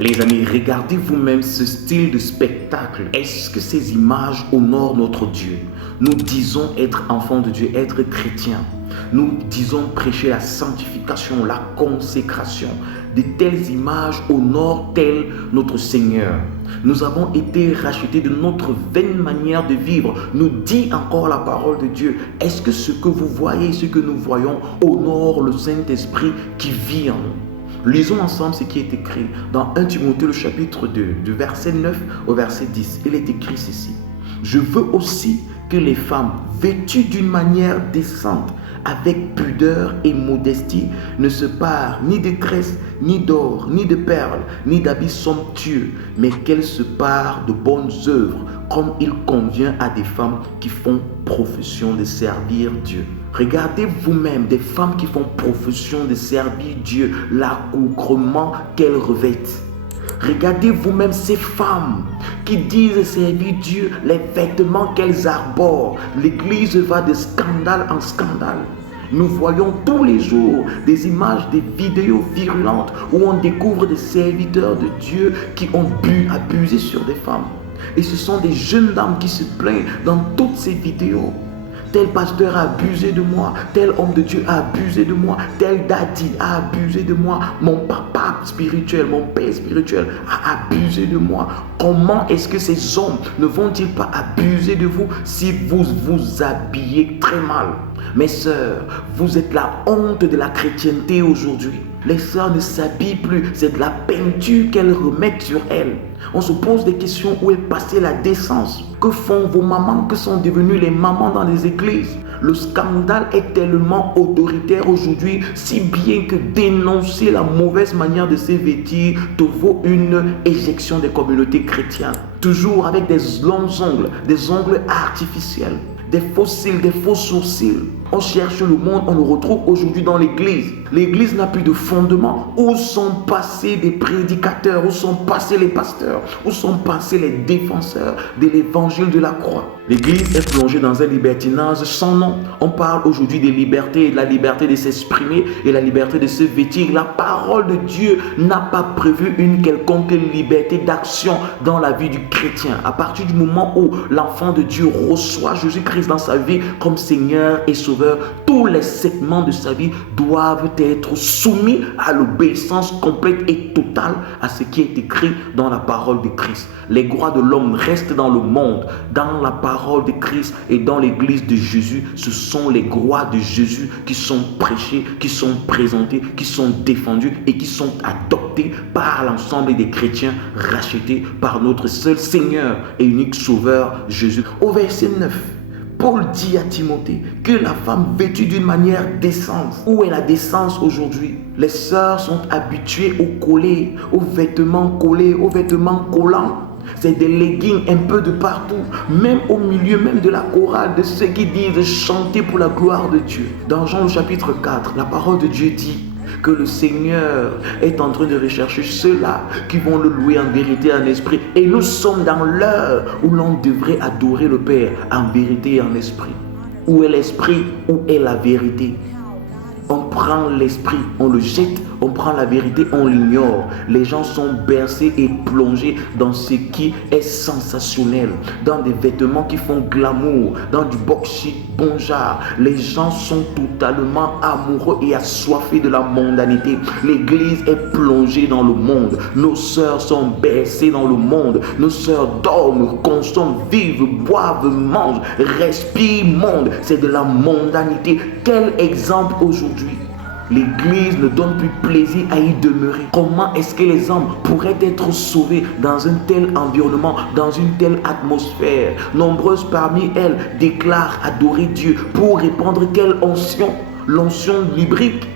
Les amis, regardez vous-même ce style de spectacle. Est-ce que ces images honorent notre Dieu? Nous disons être enfants de Dieu, être chrétiens. Nous disons prêcher la sanctification, la consécration. De telles images honorent-elles notre Seigneur? Nous avons été rachetés de notre vaine manière de vivre. Nous dit encore la parole de Dieu. Est-ce que ce que vous voyez, ce que nous voyons, honore le Saint-Esprit qui vit en nous? Lisons ensemble ce qui est écrit dans 1 Timothée, le chapitre 2, du verset 9 au verset 10. Il est écrit ceci. Je veux aussi que les femmes vêtues d'une manière décente, avec pudeur et modestie, ne se parent ni de graisse, ni d'or, ni de perles, ni d'habits somptueux, mais qu'elles se parent de bonnes œuvres, comme il convient à des femmes qui font profession de servir Dieu. Regardez vous-même des femmes qui font profession de servir Dieu, l'accoutrement qu'elles revêtent. Regardez vous-même ces femmes qui disent servir Dieu, les vêtements qu'elles arborent. L'église va de scandale en scandale. Nous voyons tous les jours des images, des vidéos virulentes où on découvre des serviteurs de Dieu qui ont abusé sur des femmes. Et ce sont des jeunes dames qui se plaignent dans toutes ces vidéos. Tel pasteur a abusé de moi, tel homme de Dieu a abusé de moi, tel daddy a abusé de moi, mon papa spirituel, mon père spirituel a abusé de moi. Comment est-ce que ces hommes ne vont-ils pas abuser de vous si vous vous habillez très mal? Mes sœurs, vous êtes la honte de la chrétienté aujourd'hui. Les sœurs ne s'habillent plus, c'est de la peinture qu'elles remettent sur elles. On se pose des questions, où est passée la décence? Que font vos mamans? Que sont devenues les mamans dans les églises? Le scandale est tellement autoritaire aujourd'hui, si bien que dénoncer la mauvaise manière de se vêtir te vaut une éjection des communautés chrétiennes. Toujours avec des longs ongles, des ongles artificiels, des faux cils, des faux sourcils. On cherche le monde, on le retrouve aujourd'hui dans l'église. L'église n'a plus de fondement. Où sont passés des prédicateurs? Où sont passés les pasteurs? Où sont passés les défenseurs de l'évangile de la croix? L'église est plongée dans un libertinage sans nom. On parle aujourd'hui des libertés, de la liberté de s'exprimer et la liberté de se vêtir. La parole de Dieu n'a pas prévu une quelconque liberté d'action dans la vie du chrétien. À partir du moment où l'enfant de Dieu reçoit Jésus-Christ dans sa vie comme Seigneur et Sauveur, tous les segments de sa vie doivent être soumis à l'obéissance complète et totale à ce qui est écrit dans la parole de Christ. Les droits de l'homme restent dans le monde, dans la parole de Christ et dans l'église de Jésus. Ce sont les droits de Jésus qui sont prêchés, qui sont présentés, qui sont défendus et qui sont adoptés par l'ensemble des chrétiens rachetés par notre seul Seigneur et unique Sauveur Jésus. Au verset 9, Paul dit à Timothée que la femme vêtue d'une manière décente. Où est la décence aujourd'hui? Les sœurs sont habituées au collet, aux vêtements collés, aux vêtements collants. C'est des leggings un peu de partout, même au milieu même de la chorale de ceux qui disent chanter pour la gloire de Dieu. Dans Jean le chapitre 4, la parole de Dieu dit que le Seigneur est en train de rechercher ceux-là qui vont le louer en vérité et en esprit. Et nous sommes dans l'heure où l'on devrait adorer le Père en vérité et en esprit. Où est l'esprit? Où est la vérité? On prend l'esprit, on le jette, on prend la vérité, on l'ignore. Les gens sont bercés et plongés dans ce qui est sensationnel, dans des vêtements qui font glamour, dans du box chic, bon genre. Les gens sont totalement amoureux et assoiffés de la mondanité. L'église est plongée dans le monde. Nos sœurs sont bercées dans le monde. Nos sœurs dorment, consomment, vivent, boivent, mangent, respirent monde. C'est de la mondanité. Quel exemple aujourd'hui? L'église ne donne plus plaisir à y demeurer. Comment est-ce que les hommes pourraient être sauvés dans un tel environnement, dans une telle atmosphère? Nombreuses parmi elles déclarent adorer Dieu pour répandre quelle onction? L'onction lubrique,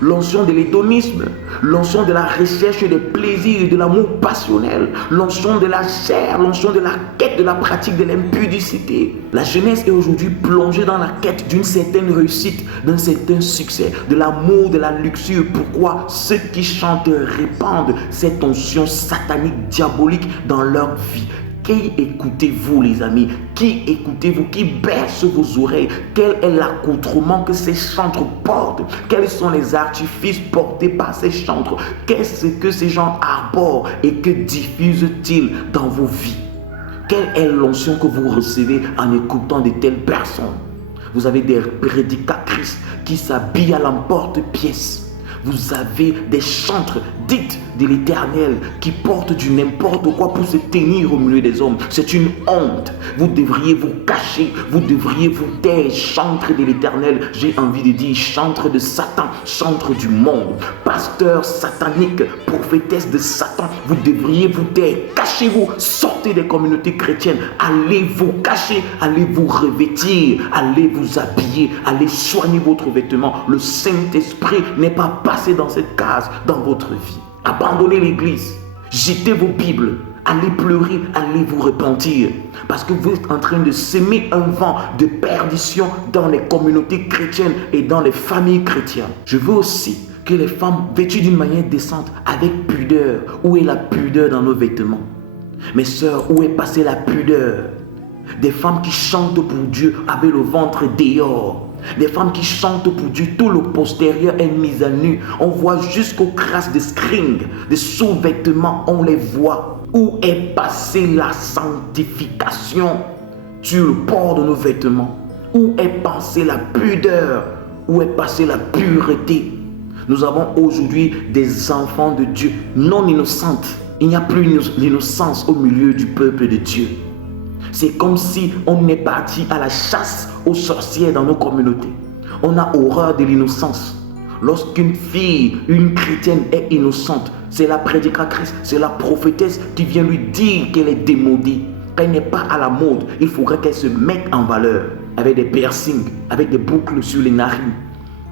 l'onction de l'hédonisme, l'onction de la recherche des plaisirs et de l'amour passionnel, l'onction de la chair, l'onction de la quête de la pratique de l'impudicité. La jeunesse est aujourd'hui plongée dans la quête d'une certaine réussite, d'un certain succès, de l'amour, de la luxure. Pourquoi? Ceux qui chantent répandent cette onction satanique, diabolique dans leur vie. Qui écoutez-vous, les amis? Qui écoutez-vous? Qui berce vos oreilles? Quel est l'accoutrement que ces chantres portent? Quels sont les artifices portés par ces chantres? Qu'est-ce que ces gens arborent et que diffusent-ils dans vos vies? Quelle est l'onction que vous recevez en écoutant de telles personnes? Vous avez des prédicatrices qui s'habillent à l'emporte-pièce. Vous avez des chantres dites de l'Éternel qui portent du n'importe quoi pour se tenir au milieu des hommes. C'est une honte. Vous devriez vous cacher. Vous devriez vous taire. Chantres de l'Éternel, j'ai envie de dire chantres de Satan, chantres du monde, pasteurs sataniques, prophétesses de Satan. Vous devriez vous taire. Cachez-vous. Sortez des communautés chrétiennes. Allez vous cacher. Allez vous revêtir. Allez vous habiller. Allez soigner votre vêtement. Le Saint-Esprit n'est pas passé dans cette case dans votre vie. Abandonnez l'église, jetez vos Bibles, allez pleurer, allez vous repentir. Parce que vous êtes en train de semer un vent de perdition dans les communautés chrétiennes et dans les familles chrétiennes. Je veux aussi que les femmes vêtues d'une manière décente, avec pudeur. Où est la pudeur dans nos vêtements? Mes sœurs, où est passée la pudeur? Des femmes qui chantent pour Dieu avec le ventre dehors. Des femmes qui chantent pour Dieu, tout le postérieur est mis à nu. On voit jusqu'aux crasses de string, des sous-vêtements, on les voit. Où est passée la sanctification sur le port de nos vêtements? Où est passée la pudeur? Où est passée la pureté? Nous avons aujourd'hui des enfants de Dieu non innocentes. Il n'y a plus d'innocence au milieu du peuple de Dieu. C'est comme si on est parti à la chasse aux sorcières dans nos communautés. On a horreur de l'innocence. Lorsqu'une fille, une chrétienne est innocente, c'est la prédicatrice, c'est la prophétesse qui vient lui dire qu'elle est démodée, qu'elle n'est pas à la mode. Il faudrait qu'elle se mette en valeur avec des piercings, avec des boucles sur les narines,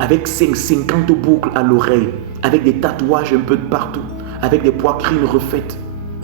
avec 50 boucles à l'oreille, avec des tatouages un peu de partout, avec des poitrines refaites.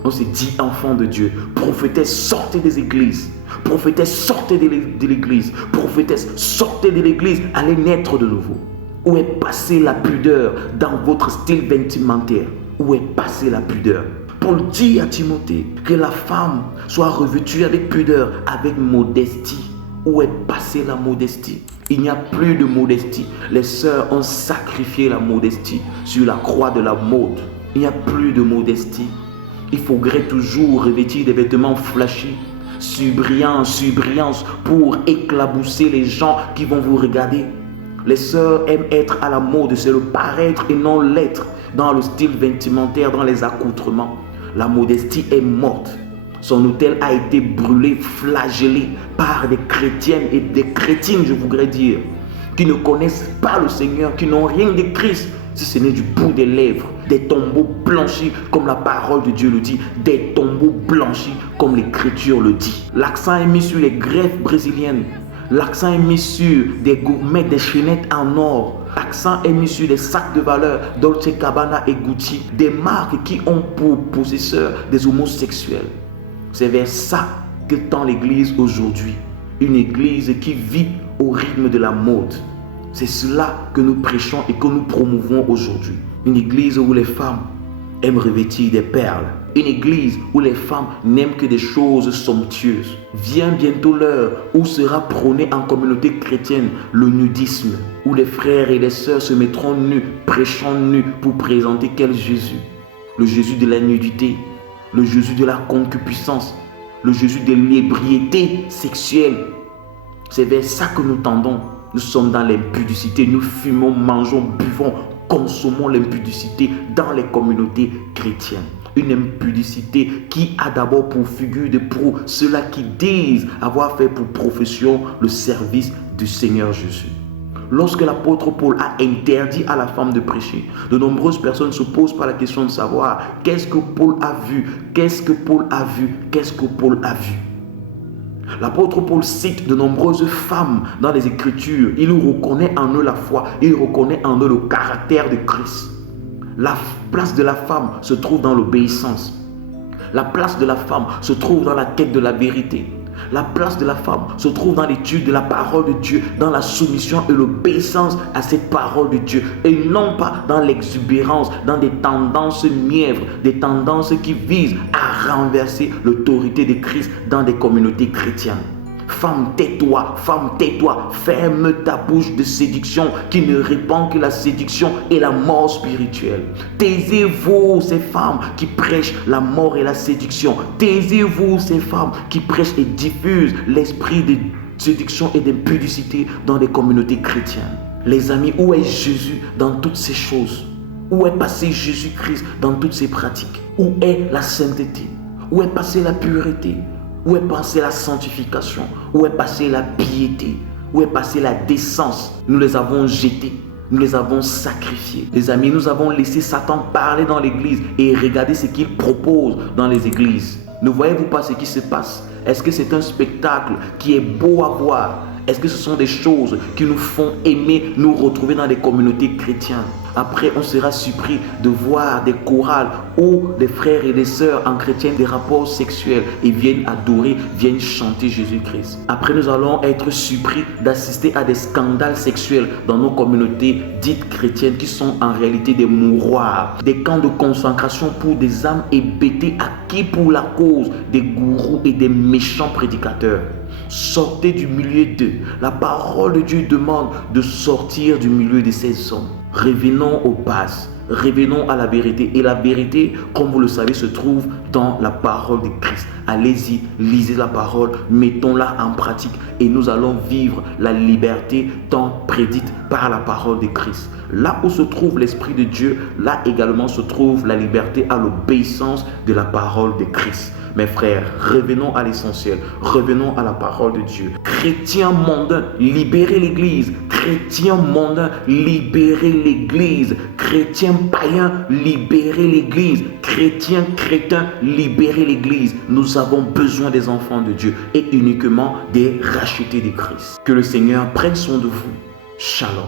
On se dit enfant de Dieu. Prophétesse, sortez des églises. Prophétesse, sortez de l'église. Prophétesse, sortez de l'église. Allez naître de nouveau. Où est passée la pudeur dans votre style vestimentaire? Où est passée la pudeur? Paul dit à Timothée que la femme soit revêtue avec pudeur, avec modestie. Où est passée la modestie? Il n'y a plus de modestie. Les sœurs ont sacrifié la modestie sur la croix de la mode. Il n'y a plus de modestie. Il faudrait toujours revêtir des vêtements flashy, surbrillance pour éclabousser les gens qui vont vous regarder. Les sœurs aiment être à la mode, c'est le paraître et non l'être dans le style vestimentaire, dans les accoutrements. La modestie est morte. Son autel a été brûlé, flagellé par des chrétiennes et des chrétines, je voudrais dire, qui ne connaissent pas le Seigneur, qui n'ont rien de Christ, si ce n'est du bout des lèvres, des tombeaux blanchis comme la parole de Dieu le dit, des tombeaux blanchis comme l'Écriture le dit. L'accent est mis sur les greffes brésiliennes, l'accent est mis sur des gourmets, des chaînettes en or, l'accent est mis sur des sacs de valeur Dolce Gabbana et Gucci, des marques qui ont pour possesseurs des homosexuels. C'est vers ça que tend l'Église aujourd'hui, une Église qui vit au rythme de la mode. C'est cela que nous prêchons et que nous promouvons aujourd'hui. Une église où les femmes aiment revêtir des perles. Une église où les femmes n'aiment que des choses somptueuses. Vient bientôt l'heure où sera prôné en communauté chrétienne le nudisme. Où les frères et les sœurs se mettront nus, prêchant nus pour présenter quel Jésus? Le Jésus de la nudité, le Jésus de la concupiscence, le Jésus de l'ébriété sexuelle. C'est vers ça que nous tendons. Nous sommes dans l'impudicité, nous fumons, mangeons, buvons, consommons l'impudicité dans les communautés chrétiennes. Une impudicité qui a d'abord pour figure de proue ceux-là qui disent avoir fait pour profession le service du Seigneur Jésus. Lorsque l'apôtre Paul a interdit à la femme de prêcher, de nombreuses personnes se posent par la question de savoir qu'est-ce que Paul a vu, qu'est-ce que Paul a vu, qu'est-ce que Paul a vu. L'apôtre Paul cite de nombreuses femmes dans les Écritures. Il reconnaît en eux la foi, il reconnaît en eux le caractère de Christ. La place de la femme se trouve dans l'obéissance. La place de la femme se trouve dans la quête de la vérité. La place de la femme se trouve dans l'étude de la parole de Dieu, dans la soumission et l'obéissance à cette parole de Dieu, et non pas dans l'exubérance, dans des tendances mièvres, des tendances qui visent à renverser l'autorité de Christ dans des communautés chrétiennes. Femme, tais-toi, ferme ta bouche de séduction qui ne répand que la séduction et la mort spirituelle. Taisez-vous ces femmes qui prêchent la mort et la séduction. Taisez-vous ces femmes qui prêchent et diffusent l'esprit de séduction et d'impudicité dans les communautés chrétiennes. Les amis, où est Jésus dans toutes ces choses? Où est passé Jésus-Christ dans toutes ces pratiques? Où est la sainteté? Où est passée la pureté? Où est passée la sanctification? Où est passée la piété? Où est passée la décence? Nous les avons jetés, nous les avons sacrifiés. Les amis, nous avons laissé Satan parler dans l'église et regarder ce qu'il propose dans les églises. Ne voyez-vous pas ce qui se passe? Est-ce que c'est un spectacle qui est beau à voir? Est-ce que ce sont des choses qui nous font aimer nous retrouver dans des communautés chrétiennes? Après, on sera surpris de voir des chorales où des frères et des sœurs en chrétien des rapports sexuels et viennent adorer, viennent chanter Jésus-Christ. Après, nous allons être surpris d'assister à des scandales sexuels dans nos communautés dites chrétiennes qui sont en réalité des mouroirs, des camps de concentration pour des âmes hébétées acquis pour la cause des gourous et des méchants prédicateurs. Sortez du milieu d'eux. La parole de Dieu demande de sortir du milieu de ces hommes. Revenons aux bases, revenons à la vérité. Et la vérité, comme vous le savez, se trouve dans la parole de Christ. Allez-y, lisez la parole, mettons-la en pratique et nous allons vivre la liberté tant prédite par la parole de Christ. Là où se trouve l'Esprit de Dieu, là également se trouve la liberté à l'obéissance de la parole de Christ. Mes frères, revenons à l'essentiel, revenons à la parole de Dieu. Chrétiens mondains, libérez l'Église. Chrétiens mondains, libérez l'Église. Chrétiens païens, libérez l'Église. Chrétiens crétins, libérez l'Église. Nous avons besoin des enfants de Dieu et uniquement des rachetés de Christ. Que le Seigneur prenne soin de vous. Shalom.